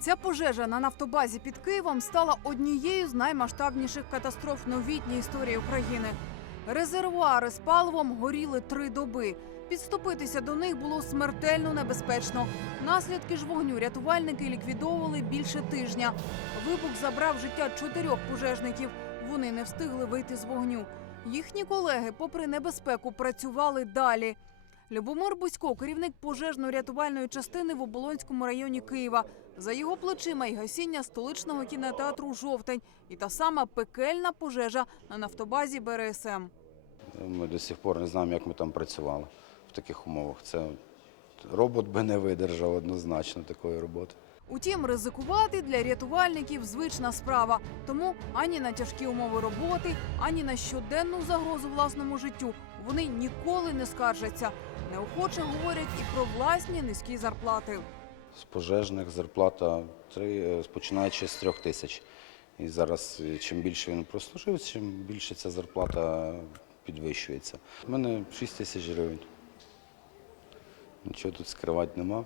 Ця пожежа на нафтобазі під Києвом стала однією з наймасштабніших катастроф новітньої історії України. Резервуари з паливом горіли три доби. Підступитися до них було смертельно небезпечно. Наслідки ж вогню рятувальники ліквідовували більше тижня. Вибух забрав життя чотирьох пожежників. Вони не встигли вийти з вогню. Їхні колеги, попри небезпеку, працювали далі. Любомир Бусько, керівник пожежно-рятувальної частини в Оболонському районі Києва. За його плечима й гасіння столичного кінотеатру Жовтень і та сама пекельна пожежа на нафтобазі БРСМ. Ми до сих пор не знаємо, як ми там працювали в таких умовах. Це робот би не видержав однозначно такої роботи. Утім, ризикувати для рятувальників звична справа. Тому ані на тяжкі умови роботи, ані на щоденну загрозу власному життю вони ніколи не скаржаться. Неохоче говорять і про власні низькі зарплати. З пожежних зарплата три, е, починаючи з трьох тисяч. І зараз, е, чим більше він прослужив, чим більше ця зарплата підвищується. У мене 6 тисяч гривень. Нічого тут скривати нема.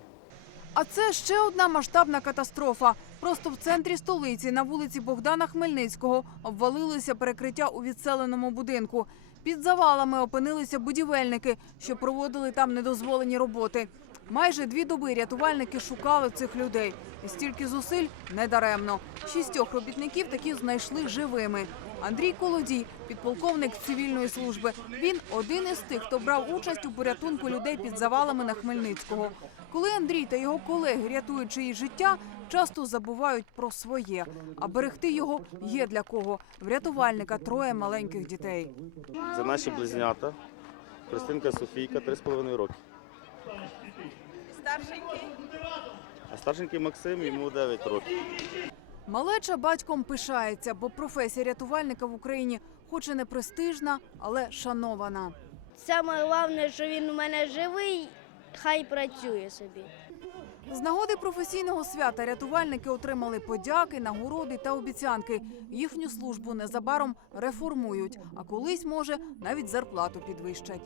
А це ще одна масштабна катастрофа. Просто в центрі столиці на вулиці Богдана Хмельницького обвалилося перекриття у відселеному будинку. Під завалами опинилися будівельники, що проводили там недозволені роботи. Майже дві доби рятувальники шукали цих людей. І стільки зусиль недаремно. Шістьох робітників таки знайшли живими. Андрій Колодій, підполковник цивільної служби. Він один із тих, хто брав участь у порятунку людей під завалами на Хмельницького. Коли Андрій та його колеги рятують чиї життя, часто забувають про своє. А берегти його є для кого. Врятувальника троє маленьких дітей. Це наші близнята. Христинка Софійка, 3,5 роки. Старшенький? А старшенький Максим, йому 9 років. Малеча батьком пишається, бо професія рятувальника в Україні хоч і не престижна, але шанована. Саме головне, що він у мене живий, хай працює собі. З нагоди професійного свята рятувальники отримали подяки, нагороди та обіцянки. Їхню службу незабаром реформують, а колись може навіть зарплату підвищать.